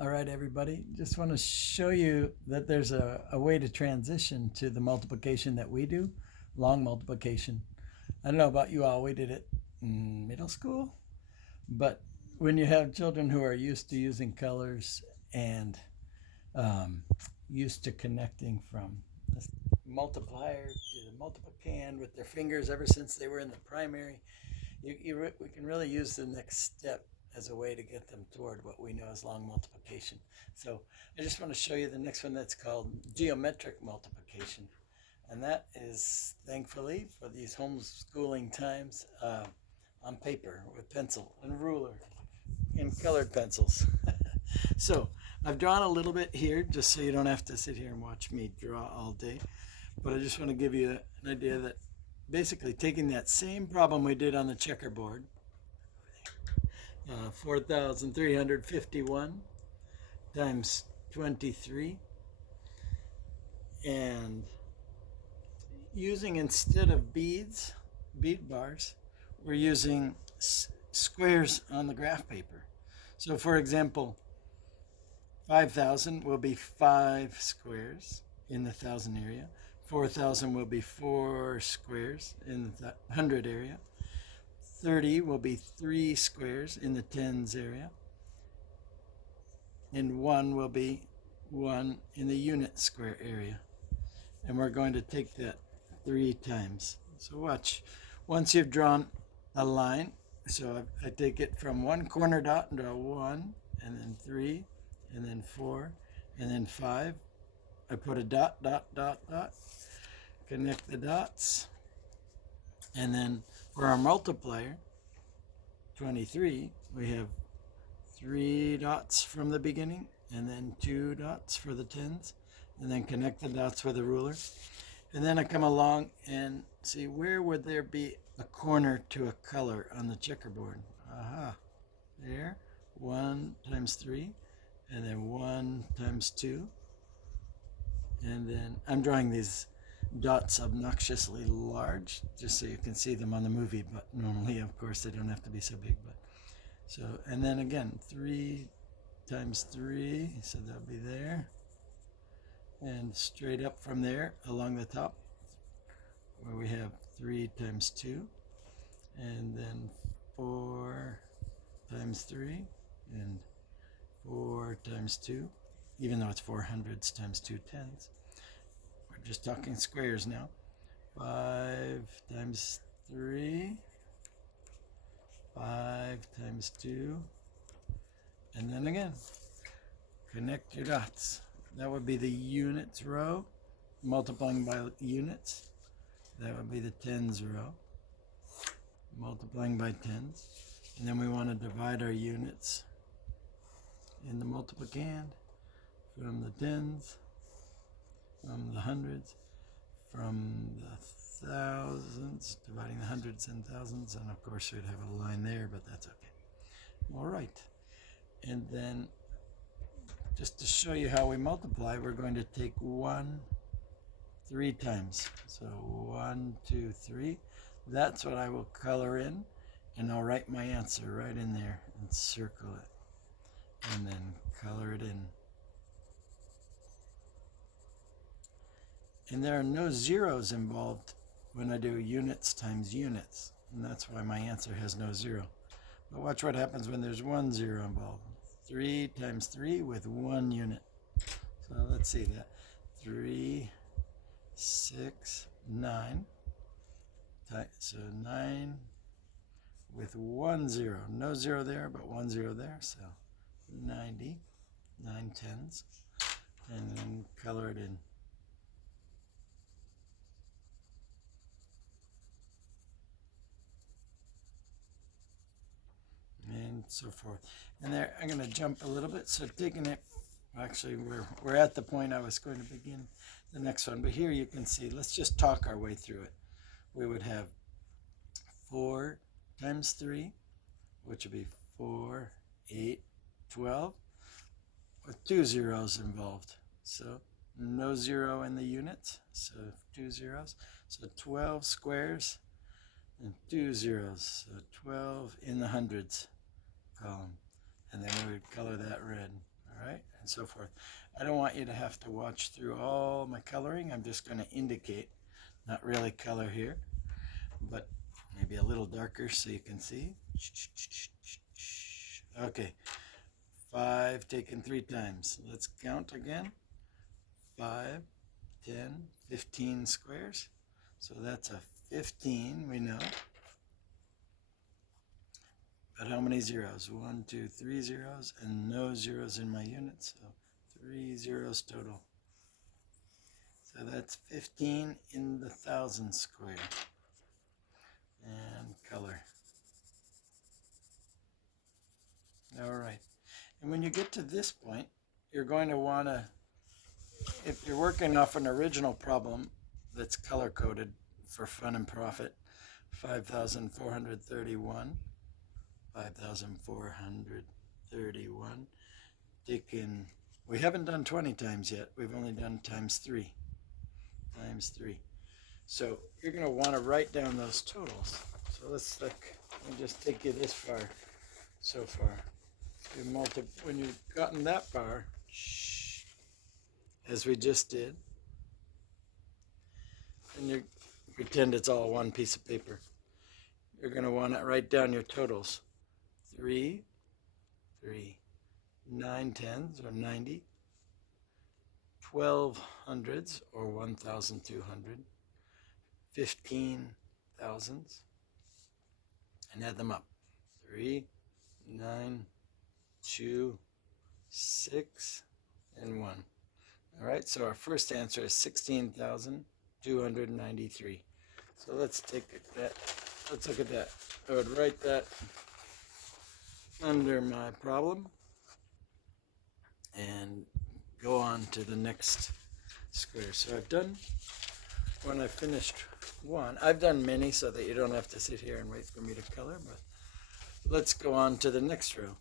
All right, everybody. Just want to show you that there's a way to transition to the multiplication that we do, long multiplication. I don't know about you all, we did it in middle school, but when you have children who are used to using colors and um, used to connecting from the multiplier to the multiplicand with their fingers ever since they were in the primary, we can really use the next step as a way to get them toward what we know as long multiplication. So I just want to show you the next one that's called geometric multiplication. And that is, thankfully, for these homeschooling times, on paper with pencil and ruler and colored pencils. So I've drawn a little bit here just so you don't have to sit here and watch me draw all day. But I just want to give you an idea that basically taking that same problem we did on the checkerboard, 4,351 times 23, and using, instead of bead bars, we're using squares on the graph paper. So for example, 5,000 will be 5 squares in the 1,000 area. 4,000 will be 4 squares in the 100 area. 30 will be 3 squares in the tens area. And 1 will be 1 in the unit square area. And we're going to take that 3 times. So watch. Once you've drawn a line, so I take it from one corner dot and draw 1, and then 3, and then 4, and then 5. I put a dot, dot, dot, dot. Connect the dots. And then for our multiplier, 23, we have 3 dots from the beginning, and then 2 dots for the tens, and then connect the dots with a ruler. And then I come along and see, where would there be a corner to a color on the checkerboard? Aha, there, 1 times 3, and then 1 times 2. And then I'm drawing these dots obnoxiously large just so you can see them on the movie, but normally, of course, they don't have to be so big. But so, and then again, 3 times 3, so they'll be there. And straight up from there along the top, where we have 3 times 2, and then 4 times 3, and 4 times 2, even though it's 4 hundreds times 2 tens. We're just talking squares now. 5 times 3, 5 times 2, and then again, connect your dots. That would be the units row, multiplying by units. That would be the tens row, multiplying by tens. And then we want to divide our units in the multiplicand from the tens, from the hundreds, from the thousands, dividing the hundreds and thousands. And of course, we'd have a line there, but that's okay. All right. And then just to show you how we multiply, we're going to take 1 3 times. So 1, 2, 3. That's what I will color in, and I'll write my answer right in there and circle it, and then color it in. And there are no zeros involved when I do units times units, and that's why my answer has no 0. But watch what happens when there's 1 0 involved. 3 times 3 with 1 unit. So let's see that. 3, 6, 9. So 9 with 1 0. No 0 there, but 1 0 there. So 90, 9 tens. And then color it in. And so forth. And there, I'm going to jump a little bit. So taking it, actually, we're at the point I was going to begin the next one. But here you can see, let's just talk our way through it. We would have 4 times 3, which would be 4, 8, 12, with 2 zeros involved. So no 0 in the units, so 2 zeros. So 12 squares and 2 zeros, so 12 in the hundreds column, and then we would color that red. All right. and so forth. I don't want you to have to watch through all my coloring. I'm just going to indicate, not really color here, but maybe a little darker so you can see. Okay, 5 taken 3 times. Let's count again. 5, 10, 15 squares. So that's a 15, we know. But how many zeros? 1, 2, 3 zeros, and no zeros in my unit, so 3 zeros total. So that's 15 in the 1,000 square. And color. All right. And when you get to this point, you're going to want to, if you're working off an original problem that's color coded for fun and profit, 5,431, 5,431, taken, we haven't done 20 times yet, we've only done times 3. So you're going to want to write down those totals. So let's look, let me just take you this far, so far. When you've gotten that far, as we just did, and you pretend it's all one piece of paper, you're going to want to write down your totals. 3, 9 tens or 90, 12 hundreds or 1,200, 15 thousands, and add them up. 3, 9, 2, 6, and 1. All right, so our first answer is 16,293. So let's look at that. I would write that under my problem and go on to the next square. So I've done, when I finished one, I've done many so that you don't have to sit here and wait for me to color, but let's go on to the next row.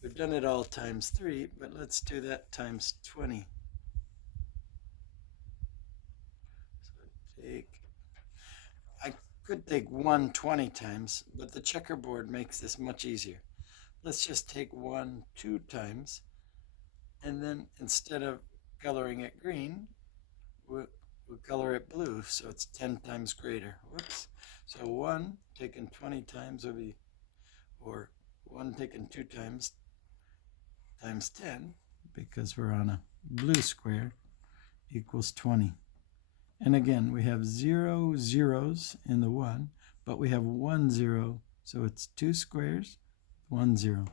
We've done it all times 3, but let's do that times 20. So I could take 1 20 times, but the checkerboard makes this much easier. Let's just take 1 2 times, and then instead of coloring it green, we'll color it blue, so it's 10 times greater. Whoops. So 1 taken 20 times will be, or 1 taken 2 times 10, because we're on a blue square, equals 20. And again, we have 0 zeros in the 1, but we have 1 0, so it's 2 squares, 1 0.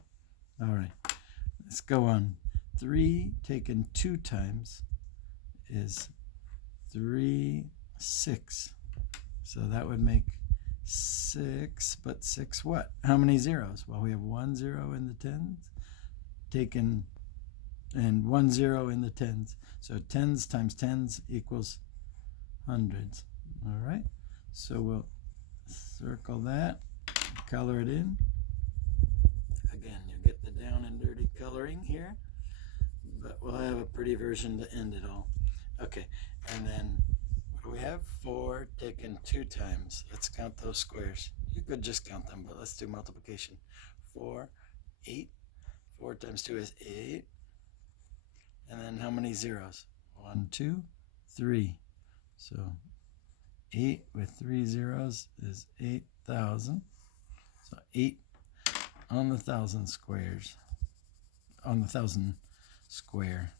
All right, let's go on. 3 taken 2 times is 3, 6. So that would make 6, but 6 what? How many zeros? Well, we have 1 0 in the tens, taken, and 1 0 in the tens. So tens times tens equals hundreds. All right, so we'll circle that, color it in. Again, you get the down and dirty coloring here, but we'll have a pretty version to end it all. Okay, and then what do we have? 4 taken 2 times. Let's count those squares. You could just count them, but let's do multiplication. 4, 8. 4 times 2 is 8. And then how many zeros? 1, 2, 3. So 8 with 3 zeros is 8,000. So 8 on the 1,000 squares. On the 1,000 square.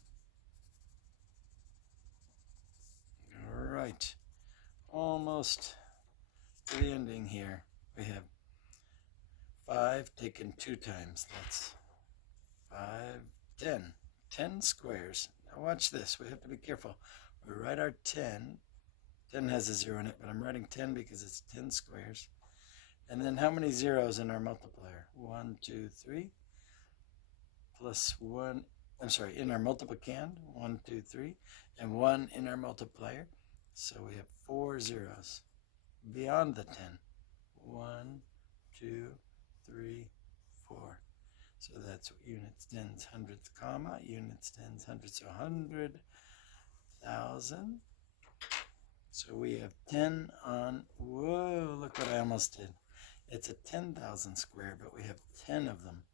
All right. Almost to the ending here. We have 5 taken 2 times. That's 5, 10. 10 squares. Now watch this. We have to be careful. We write our 10. 10 has a 0 in it, but I'm writing 10 because it's 10 squares. And then how many zeros in our multiplier? 1, 2, 3. Plus 1. I'm sorry, in our multiplicand. 1, 2, 3. And 1 in our multiplier. So we have 4 zeros beyond the 10. 1, 2, 3, 4. So that's units, tens, hundreds, comma, units, tens, hundreds, so 100,000. So we have 10 on, whoa, look what I almost did. It's a 10,000 square, but we have 10 of them.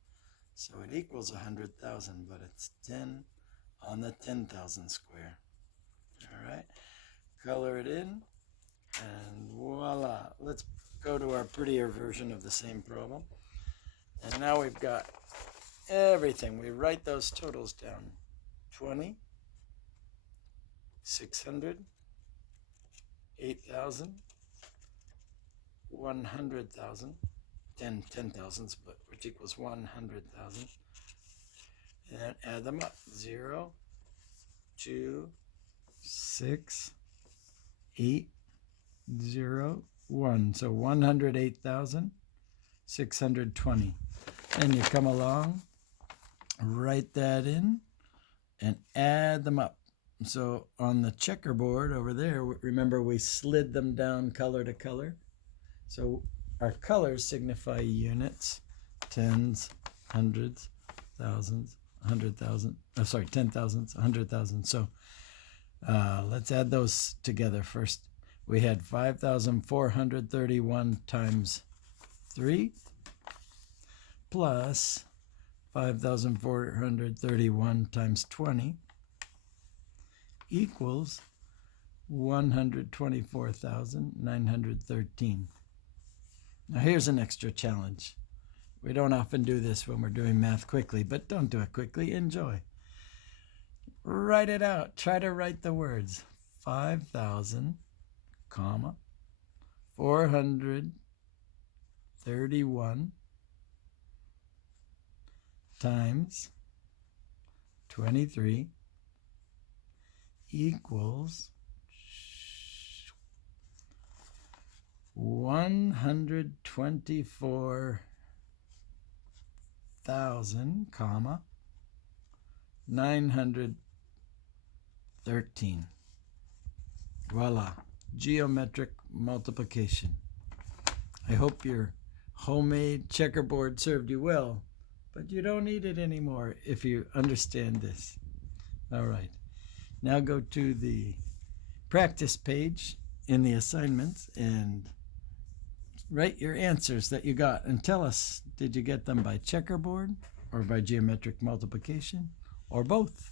So it equals 100,000, but it's 10 on the 10,000 square. All right, color it in, and voila. Let's go to our prettier version of the same problem. And now we've got everything. We write those totals down. 20, 600, 8,000, 100,000, 10 thousandths, but which equals 100,000. And then add them up. 0, 2, 6, 8, 0, 1. So 108,620. And you come along, write that in, and add them up. So on the checkerboard over there, remember we slid them down color to color. So our colors signify units, tens, hundreds, thousands, 100,000. Oh, sorry, 10,000s, 100,000. So let's add those together first. We had 5,431 times 3 plus 5,431 times 20 equals 124,913. Now here's an extra challenge. We don't often do this when we're doing math quickly, but don't do it quickly. Enjoy. Write it out. Try to write the words. 5,000, 431 times 23 equals 124,000, 913. Voila, geometric multiplication. I hope your homemade checkerboard served you well, but you don't need it anymore if you understand this. All right, now go to the practice page in the assignments and write your answers that you got and tell us, did you get them by checkerboard or by geometric multiplication or both?